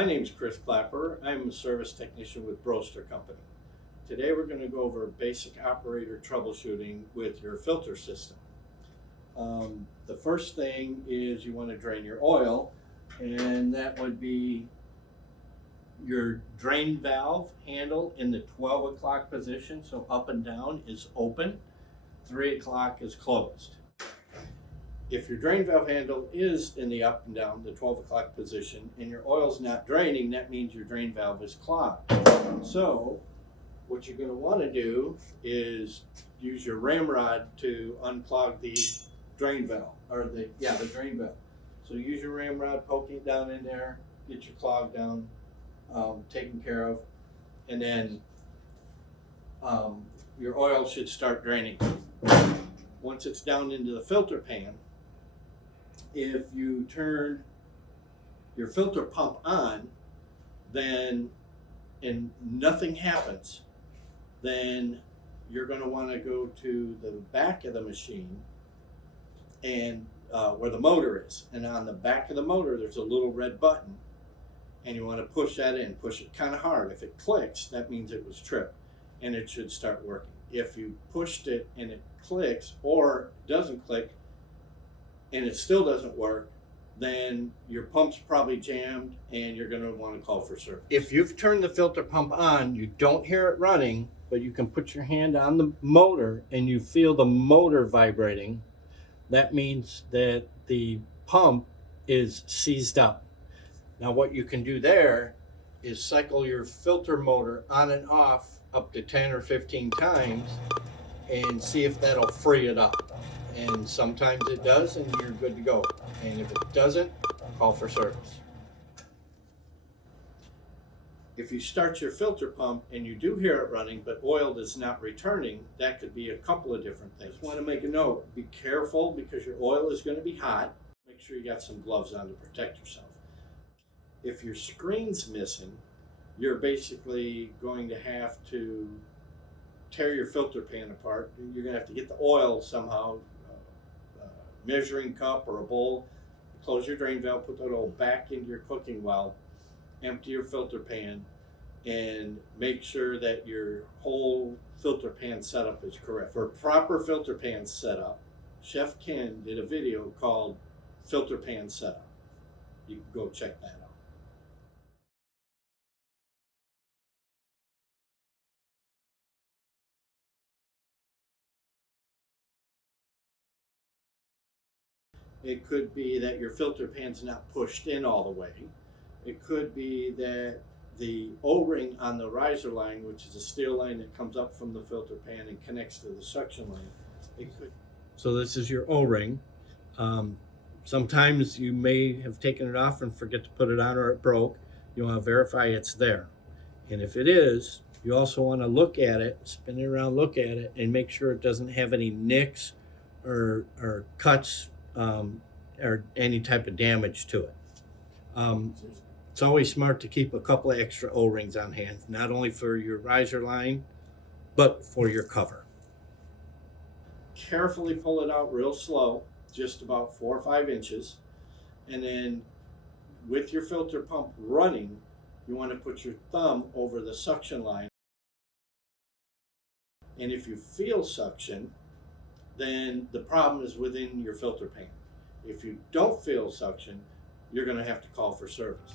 My name is Klapper. I'm a service technician with Broaster Company. Today we're going to go over basic operator troubleshooting with your filter system. The first thing is you want to drain your oil, and that would be your drain valve handle in the 12 o'clock position, so up and down is open, 3 o'clock is closed. If your drain valve handle is in the up and down, the 12 o'clock position, and your oil's not draining, that means your drain valve is clogged. So what you're going to want to do is use your ramrod to unclog the drain valve, or the drain valve. So use your ramrod, poke it down in there, get your clog down, taken care of, and then your oil should start draining. Once it's down into the filter pan, if you turn your filter pump on, then and nothing happens, then you're going to want to go to the back of the machine and where the motor is, and on the back of the motor there's a little red button, and you want to push that in, push it kind of hard. If it clicks, that means it was tripped and it should start working. If you pushed it and it clicks or doesn't click and it still doesn't work, then your pump's probably jammed and you're going to want to call for service. If you've turned the filter pump on, you don't hear it running, but you can put your hand on the motor and you feel the motor vibrating, that means that the pump is seized up. Now what you can do there is cycle your filter motor on and off up to 10 or 15 times and see if that'll free it up. And sometimes it does, and you're good to go. And if it doesn't, call for service. If you start your filter pump and you do hear it running, but oil is not returning, that could be a couple of different things. Want to make a note, be careful because your oil is going to be hot. Make sure you got some gloves on to protect yourself. If your screen's missing, you're basically going to have to tear your filter pan apart. You're going to have to get the oil somehow, measuring cup or a bowl, close your drain valve, put that oil back into your cooking well, empty your filter pan, and make sure that your whole filter pan setup is correct. For proper filter pan setup, Chef Ken did a video called Filter Pan Setup. You can go check that out. It could be that your filter pan's not pushed in all the way. It could be that the O-ring on the riser line, which is a steel line that comes up from the filter pan and connects to the suction line. So this is your O-ring. Sometimes you may have taken it off and forget to put it on, or it broke. You want to verify it's there. And if it is, you also want to look at it, spin it around, look at it, and make sure it doesn't have any nicks or cuts, or any type of damage to it. It's always smart to keep a couple of extra O-rings on hand, not only for your riser line, but for your cover. Carefully pull it out real slow, just about 4 or 5 inches, and then with your filter pump running, you want to put your thumb over the suction line, and if you feel suction, then the problem is within your filter pan. If you don't feel suction, you're going to have to call for service.